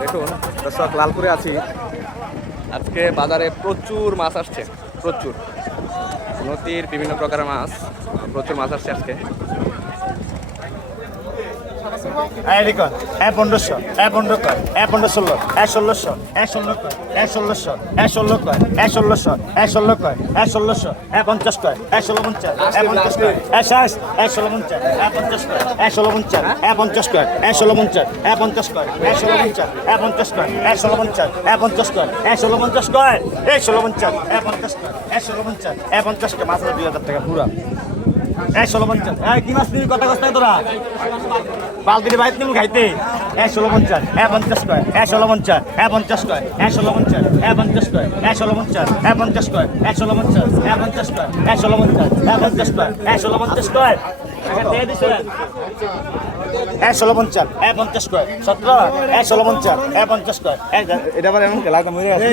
দেখুন দর্শক, লালপুরে আছি। আজকে বাজারে প্রচুর মাছ আসছে, প্রচুর নদীর বিভিন্ন প্রকারের মাছ, প্রচুর মাছ আসছে আজকে। 1500, 1500, 1600, 1600, 1600, 1600, 1600, 1600, 1600, 1600, 50 কয়, 1650, 50 কয়, 60, 1650, 50 কয়, 1650, 50 কয়, 1650, 50 কয়, 1650, 50 কয়, 1650, 50 কয়, 1650 কয়, 1650, 50 কয়, 1650, 50 কয়, মাছ 2000 টাকা পুরা। 1650, কি মাছ নিবি, কথা কষ্ট তোরা বালতির বাইরে নিবি খাইতে। 1650, 50 কয়, 1650, 50 কয়, 1650, 50 কয়, 1650, 50 কয়, 1650, 50 কয়, 1650, 50 কয়, 1650 কয়, 1650, 50 কয়, 17, 1650, 50 কয়। এটা আবার এমন খেলা মরে আছে।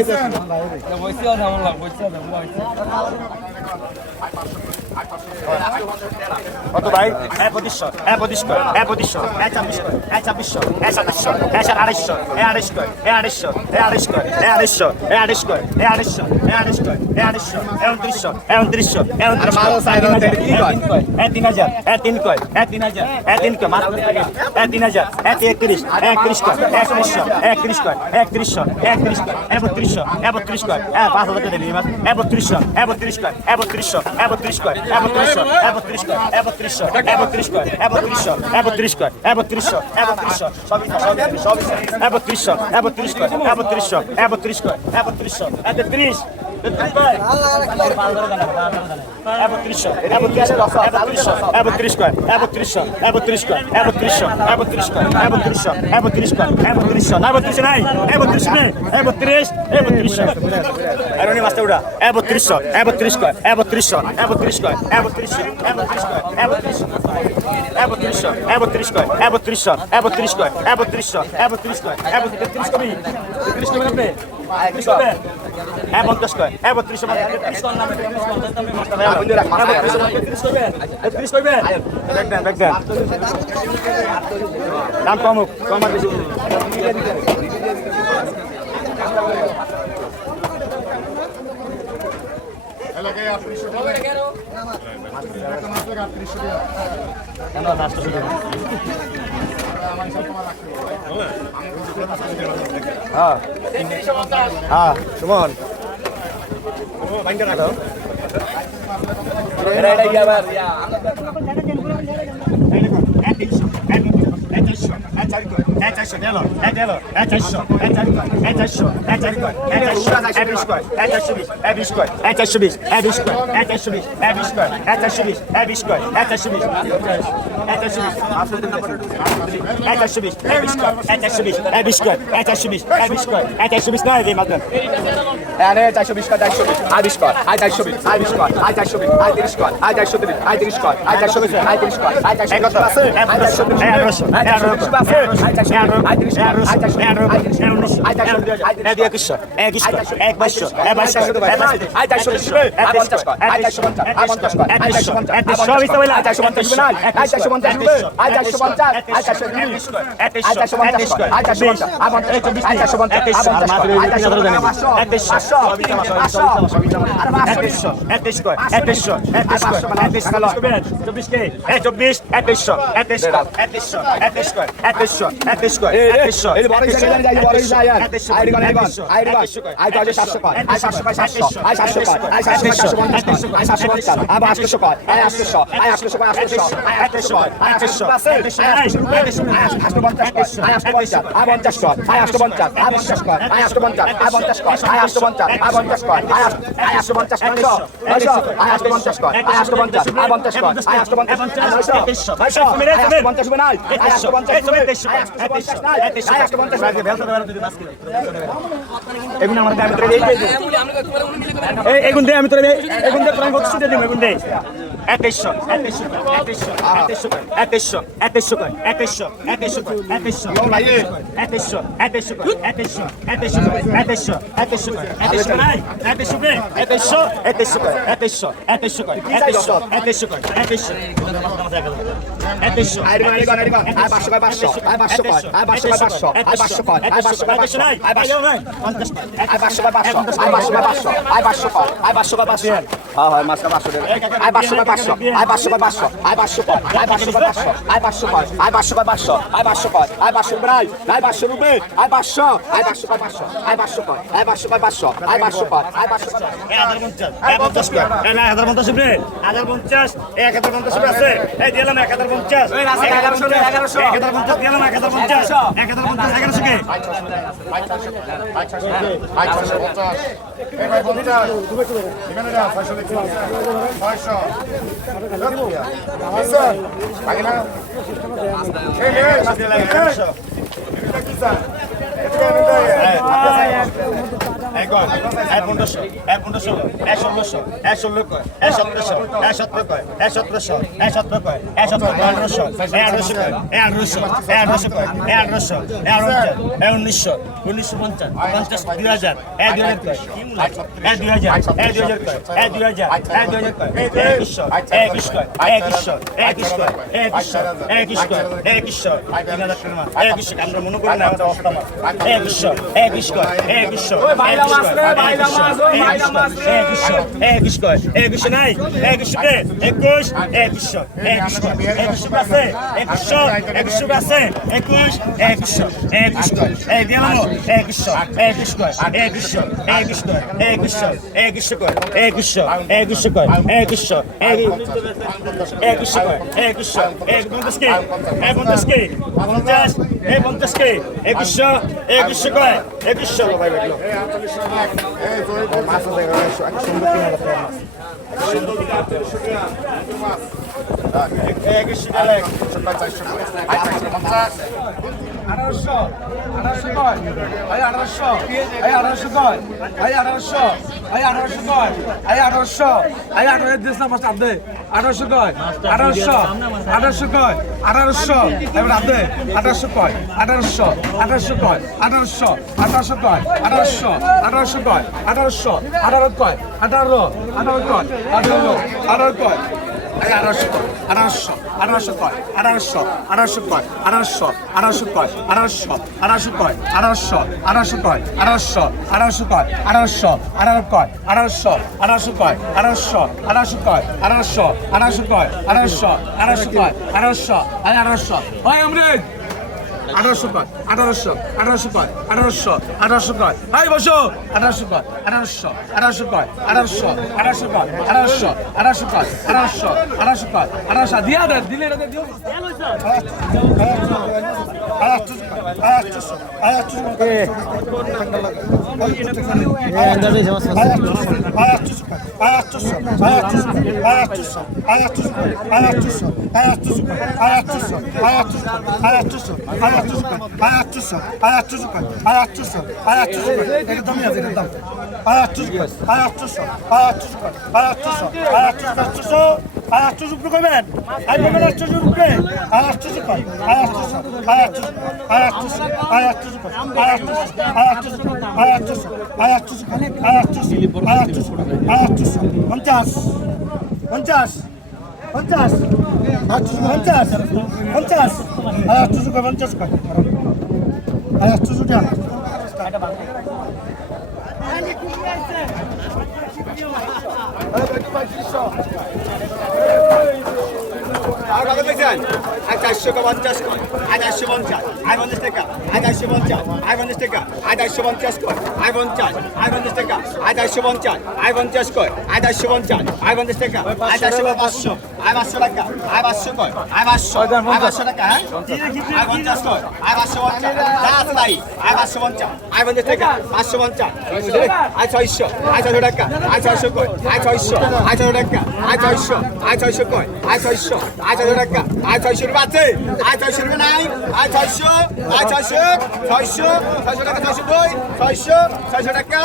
কত ভাই? 2500, 2500, 2500, 2600, 2600, 2700, 2800, 2800, 2800, 2800, 2800, 2800, 2800, 2800, 2900, 2900, 3000, 3 কয়, 3000, 3 কয়, মাত্র 3000, 31, 31 কয়, 3100, 31 কয়, 3100, 31 কয়, 3200, 32 কয়, 5000 টাকা দিলি মাত্র, 3200, 32 কয়, 3200, 32 কয়, 3200, 32 কয়, 3200, 32 কয়, 3200, 32 কয়, 3200, 3200, সবই 3200, 32 কয়, 3200, 32 কয়, 3200, 33, 32 দাম কমুক, কমার বেশি সুমন এগুন আমার 2100 টাকা